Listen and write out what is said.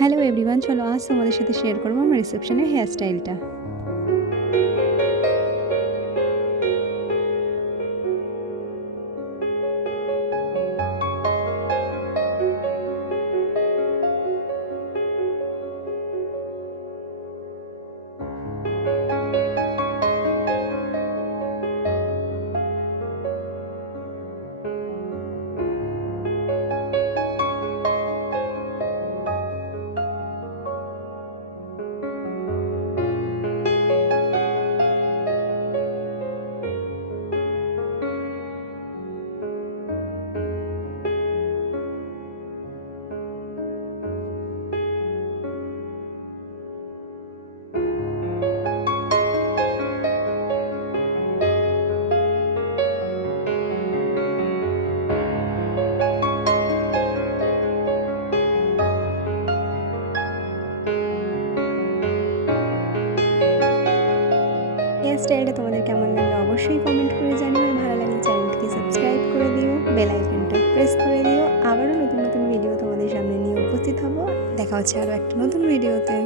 Hello everyone, চলো আজ তোমাদের সাথে শেয়ার করবো আমার রিসেপশনের হেয়ার স্টাইলটা। হেয়ার স্টাইলটা তোমাদের কেমন লাগলো অবশ্যই কমেন্ট করে জানিও, আর ভালো লাগলে চ্যানেলটিকে সাবস্ক্রাইব করে দিও, বেল আইকনটা প্রেস করে দিও। আবারও নতুন নতুন ভিডিও তোমাদের সামনে নিয়ে উপস্থিত হব। দেখা হচ্ছে আরও একটা নতুন ভিডিওতে।